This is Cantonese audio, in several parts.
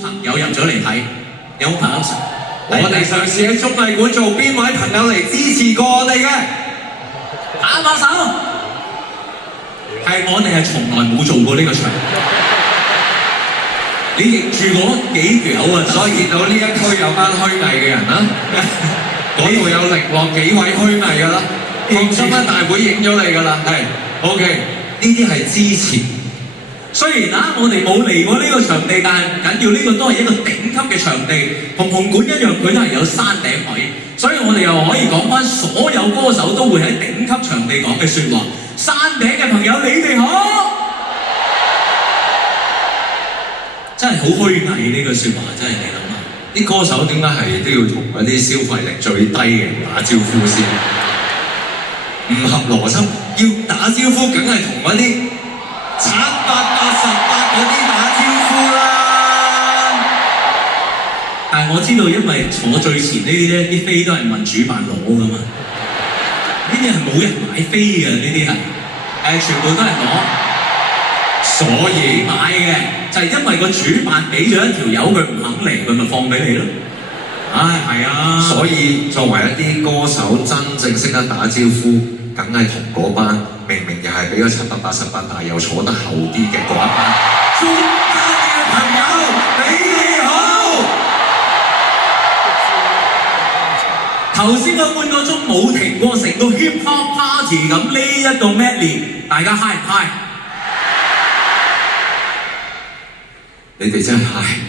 朋友入咗嚟睇，有冇朋友？我哋上次喺綜藝館做，邊位朋友嚟支持過我哋嘅？打把手。係我哋係從來冇做過呢個場。你認住嗰幾條友啊，所以見到呢一區有班虛偽嘅人啦，嗰度有力落幾位虛偽㗎啦。放心啦，大會影咗你㗎啦，係 OK。呢啲係支持。雖然我哋冇嚟過呢個場地，但係唔緊要，呢個都係一個頂級嘅場地，同紅館一樣，佢都係有山頂位，所以我哋又可以講翻所有歌手都會喺頂級場地講嘅説話。山頂嘅朋友，你哋好！真係好虛偽呢句説話，真係你諗下，啲歌手點解係都要同嗰啲消費力最低嘅人打招呼先？唔合邏輯，要打招呼梗係同嗰啲788、18嗰啲打招呼啦。但係我知道，因為坐最前呢啲咧，啲飛都係問主辦攞噶嘛。呢啲係冇人買飛嘅，呢啲係全部都係攞。所以買嘅就係因為個主辦俾咗一條友，佢唔肯嚟，佢咪放俾你咯。唉，係啊。所以作為一啲歌手真正識得打招呼，梗係同嗰班明明又係俾咗788、18，但係又坐得後啲嘅嗰一班中間嘅朋友，你哋好！頭先嗰半個鐘冇停過，成個 hip hop party 咁，呢一個 medley，大家 high 唔 high？你哋真係 high！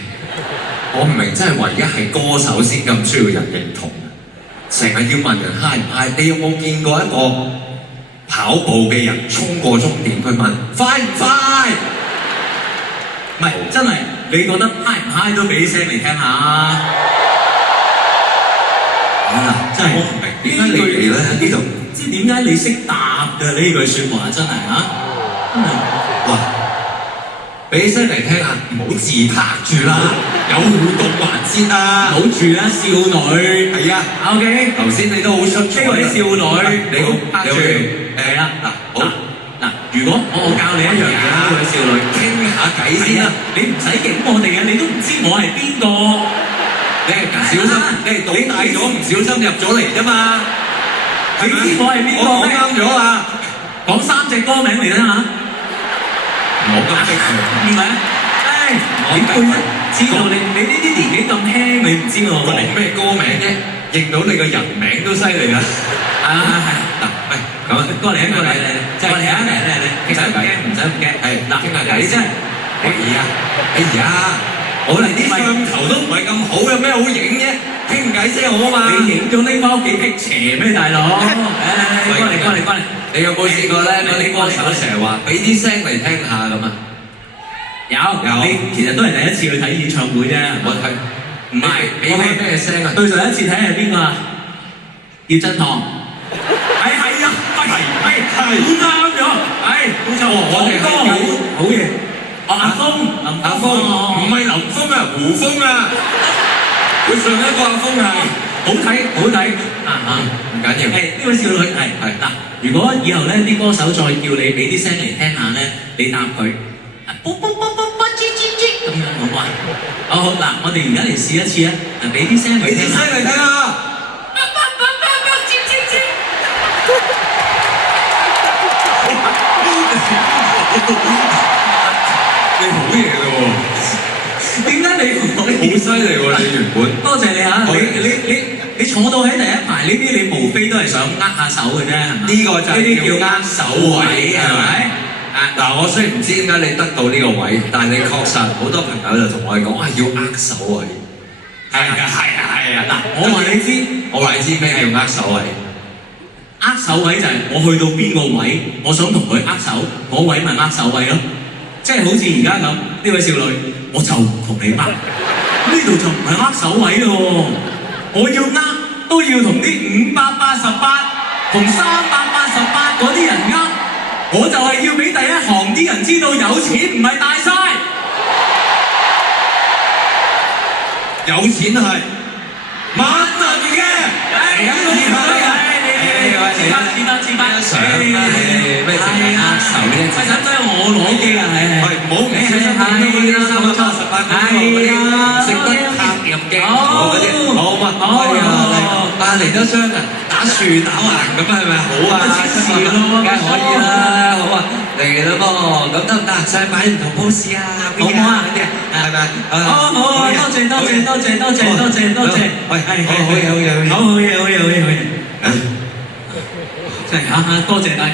我唔明，真係唯一係歌手先咁需要人認同，成日要問人 high 唔 high？你有冇見過一個跑步嘅人衝過終點，佢問快唔快？唔係真係，你覺得 high 唔 high 都俾啲聲嚟聽下。真係我唔明點解你哋咧呢度，即係點解你識答嘅呢句説話真係嚇？真係哇！俾聲嚟聽下，唔好自拍住啦，有互動環節啦，唔好住啦，少女。係啊 ，OK。頭先你都好出彩，呢位少女，你好拍住，係啦，嗱好嗱，如果我教你一樣嘢，呢位少女，傾下偈先啦，你唔使影我哋嘅，你都唔知我係邊個。你係唔小心，你係倒大咗，唔小心入咗嚟啫嘛。你知我係邊個？我講啱咗啦，講3隻歌名嚟聽下。我咁激動，唔係啊，點會咧？知道你呢啲年紀咁輕，你唔知我講咩歌名啫？認到你個人名都犀利啦。係嗱，喂，咁過嚟啊，過嚟嚟，即係嚟啊嚟嚟嚟，唔使咁驚，唔使咁驚。係嗱，傾下偈啫。哎呀，我哋啲鏡頭都唔係咁好，有咩好影啫？傾偈先好啊嘛。你影咗拎翻屋企辟邪咩，大佬？過嚟。你有冇試過咧？嗰啲歌手成日話俾啲聲嚟聽下咁啊？有。你其實都係第一次去睇演唱會啫。我睇。唔係，俾開咩聲啊？對上一次睇係邊個啊？葉振棠。係啊，好啱咗。冇錯，我哋好嘢。阿峰，唔係林峰啊，胡峰啊。佢上一個阿峰係好睇。唔緊要。呢位少女係嗱，如果以後咧啲歌手再叫你俾啲聲嚟聽下咧，你答佢啵咁樣好嘛？好嗱，我哋而家嚟試一次啊！嗱，俾啲聲嚟聽下。你好嘢㗎喎！點解你好犀利喎！你原本多謝你嚇，你坐到喺第一排呢啲，你無非都係想握下手嘅啫，係嘛？呢個就係叫握手位係咪？嗱，我雖然唔知點解你得到呢個位，但係你確實好多朋友就同我哋講要握手位。係啊！嗱，我話你知咩叫握手位？握手位就係我去到邊個位，我想同佢握手，嗰位咪握手位咯。即係好似而家咁，呢位少女，我就同你握，呢度就唔係握手位咯。我要握都要同啲588同388嗰啲人握，我就係要俾第一行啲人知道有錢唔係大晒，有錢係萬能嘅。少自拍，相啊，咩淨係握手啫？使唔使我攞機啊？係。喂，唔好唔小心見到嗰啲3個18個嗰啲識得拍入鏡頭嗰啲，好嘛？係啊，嚟多張啊，打樹打橫咁係咪好啊？梗係可以啦，好啊，嚟啦噃，咁得唔得？再擺唔同 pose 啊，好唔好啊？係咪？好，多謝。喂，係，好嘢。好嘢。真係多謝大家。